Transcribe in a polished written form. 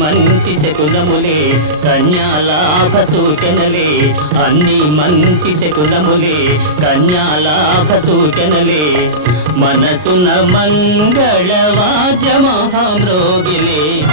మంచి శకునములే, కన్యాలాభ సూచనలే. అన్ని మంచి శకునములే, కన్యాలాభ సూచనలే. మనసున మంగళ వాద్య మహామ్రోగిలే.